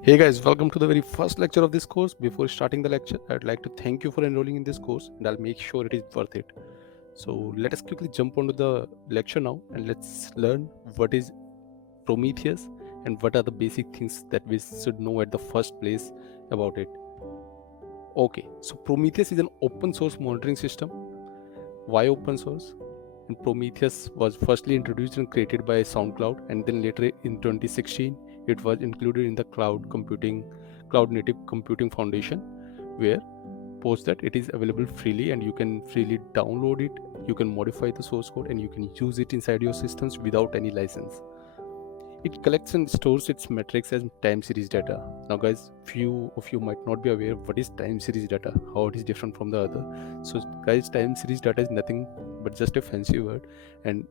Hey guys, welcome to the very first lecture of this course. Before starting the lecture, I'd like to thank you for enrolling in this course and I'll make sure it is worth it. So let us quickly jump onto the lecture now and let's learn what is Prometheus and what are the basic things that we should know at the first place about it. Okay, so Prometheus is an open source monitoring system. Why open source? And Prometheus was firstly introduced and created by SoundCloud, and then later in 2016 it was included in the cloud native computing foundation, where post that it is available freely and you can freely download it, you can modify the source code and you can use it inside your systems without any license. It collects and stores its metrics as time series data. Now guys, few of you might not be aware what is time series data, how it is different from the other. So guys, time series data is nothing but just a fancy word, and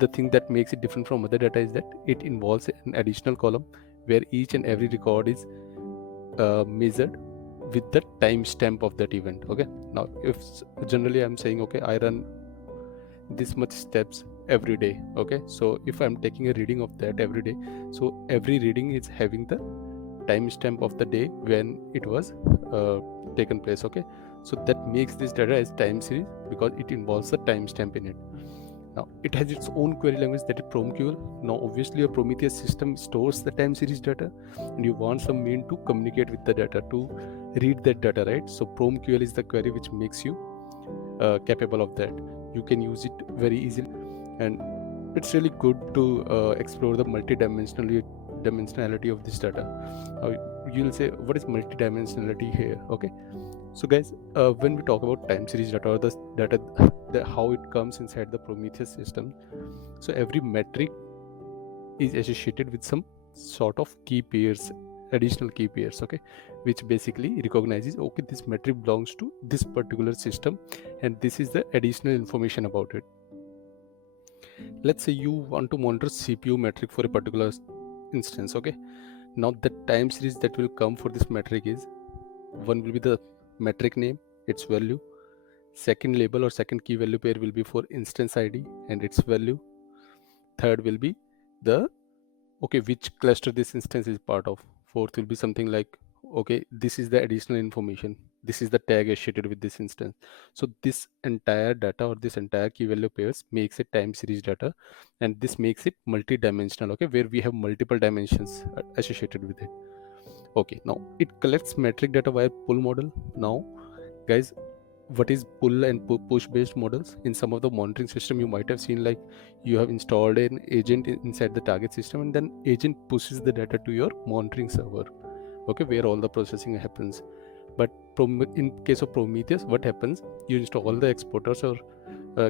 the thing that makes it different from other data is that it involves an additional column where each and every record is measured with the timestamp of that event. Okay, now if generally I'm saying, okay, I run this much steps every day. Okay, so if I'm taking a reading of that every day, so every reading is having the timestamp of the day when it was taken place. Okay, so that makes this data as time series because it involves a timestamp in it. Now it has its own query language, that is PromQL. Now obviously a Prometheus system stores the time series data and you want some mean to communicate with the data, to read that data, right? So PromQL is the query which makes you capable of that. You can use it very easily, and it's really good to explore the multi-dimensionality of this data. You'll say, what is multi-dimensionality here? Okay, so guys, when we talk about time series data or the data, how it comes inside the Prometheus system, so every metric is associated with some sort of key pairs, additional key pairs, okay, which basically recognizes, okay, this metric belongs to this particular system and this is the additional information about it. Let's say you want to monitor CPU metric for a particular instance. Okay, now the time series that will come for this metric is, one will be the metric name, its value. Second label or second key value pair will be for instance ID and its value. Third will be the, okay, which cluster this instance is part of. Fourth will be something like, okay, this is the additional information, this is the tag associated with this instance. So this entire data or this entire key value pairs makes it time series data, and this makes it multi-dimensional, okay, where we have multiple dimensions associated with it. Okay, now it collects metric data via pull model. Now guys, what is pull and push based models? In some of the monitoring system you might have seen, like you have installed an agent inside the target system and then agent pushes the data to your monitoring server, okay, where all the processing happens. But in case of Prometheus, what happens, you install the exporters or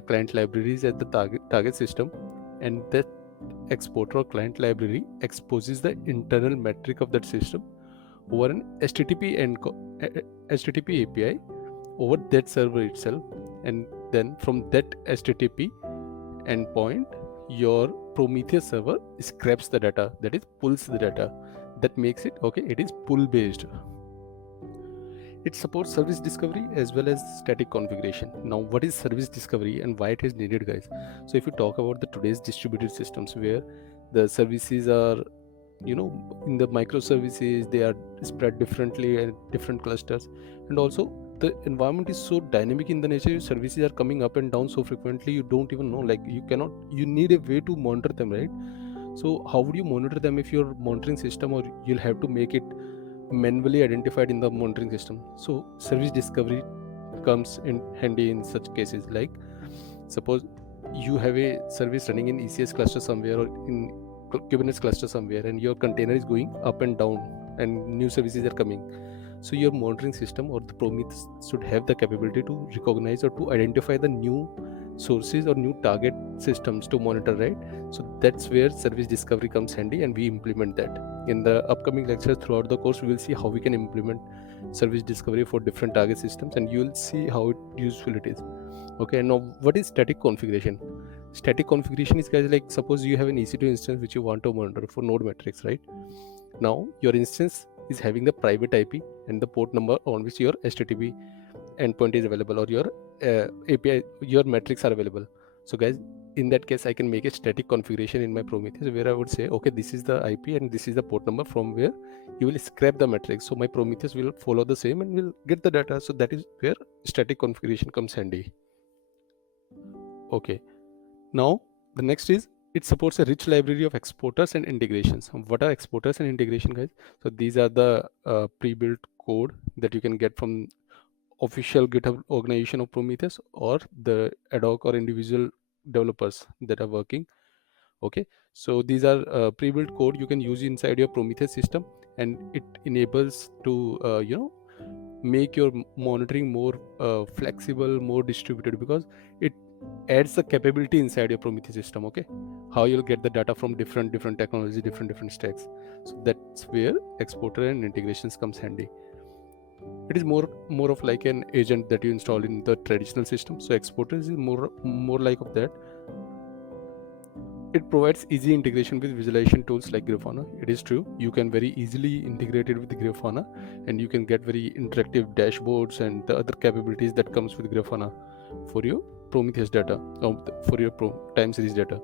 client libraries at the target system, and that exporter or client library exposes the internal metric of that system over an HTTP API over that server itself, and then from that HTTP endpoint your Prometheus server scraps the data, that is pulls the data. That makes it, okay, it is pull based. It supports service discovery as well as static configuration. Now what is service discovery and why it is needed, guys? So if you talk about the today's distributed systems where the services are, in the microservices, they are spread differently and different clusters, and also the environment is so dynamic in the nature, your services are coming up and down so frequently you don't even know, like you need a way to monitor them, right? So how would you monitor them if your monitoring system, or you'll have to make it manually identified in the monitoring system? So service discovery comes in handy in such cases. Like suppose you have a service running in ECS cluster somewhere or in Kubernetes cluster somewhere, and your container is going up and down and new services are coming. So your monitoring system or the Prometheus should have the capability to recognize or to identify the new sources or new target systems to monitor, right? So that's where service discovery comes handy, and we implement that. In the upcoming lectures throughout the course, we will see how we can implement service discovery for different target systems, and you will see how useful it is. Okay, now what is static configuration? Static configuration is, guys, like suppose you have an EC2 instance which you want to monitor for node metrics, right? Now your instance is having the private IP and the port number on which your HTTP endpoint is available, or your API, your metrics are available. So guys, in that case I can make a static configuration in my Prometheus where I would say, okay, this is the IP and this is the port number from where you will scrape the matrix. So my Prometheus will follow the same and will get the data. So that is where static configuration comes handy. Okay, now the next is it supports a rich library of exporters and integrations. What are exporters and integration, guys? So these are the pre-built code that you can get from official GitHub organization of Prometheus or the ad hoc or individual developers that are working. Okay, so these are pre-built code you can use inside your Prometheus system, and it enables to make your monitoring more flexible, more distributed, because it adds the capability inside your Prometheus system. Okay, how you'll get the data from different technology, different stacks. So that's where exporter and integrations comes handy. It is more of like an agent that you install in the traditional system. So exporter is more like of that. It provides easy integration with visualization tools like Grafana. It is true, you can very easily integrate it with Grafana, and you can get very interactive dashboards and the other capabilities that comes with Grafana for your Prometheus data, or for your time series data.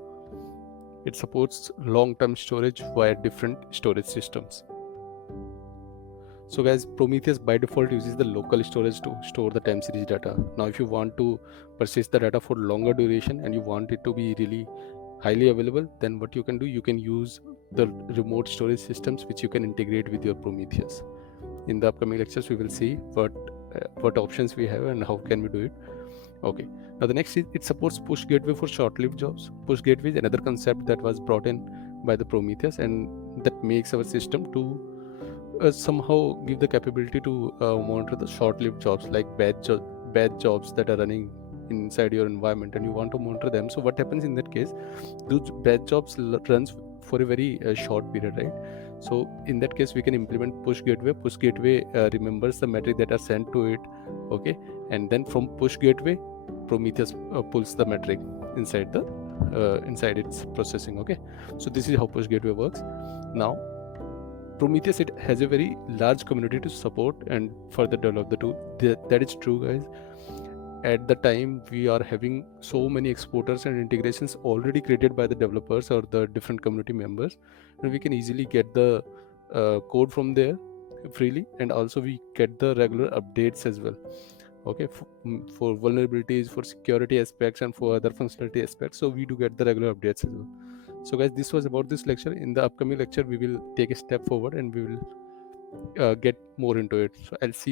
It supports long-term storage via different storage systems. So guys, Prometheus by default uses the local storage to store the time series data. Now if you want to persist the data for longer duration and you want it to be really highly available, then what you can do, you can use the remote storage systems which you can integrate with your Prometheus. In the upcoming lectures we will see what options we have and how can we do it. Okay, now the next is it supports push gateway for short-lived jobs. Push gateway is another concept that was brought in by the Prometheus, and that makes our system to somehow give the capability to monitor the short-lived jobs, like bad jobs that are running inside your environment and you want to monitor them. So what happens in that case, those bad jobs runs for a very short period, right? So in that case we can implement push gateway. Push gateway remembers the metric that are sent to it, okay, and then from push gateway Prometheus pulls the metric inside the inside its processing. Okay, so this is how push gateway works. Now Prometheus, it has a very large community to support and further develop the tool. That is true, guys. At the time, we are having so many exporters and integrations already created by the developers or the different community members, and we can easily get the code from there freely, and also we get the regular updates as well. Okay, for vulnerabilities, for security aspects, and for other functionality aspects. So we do get the regular updates as well. So guys, this was about this lecture. In the upcoming lecture we will take a step forward and we will get more into it. So I'll see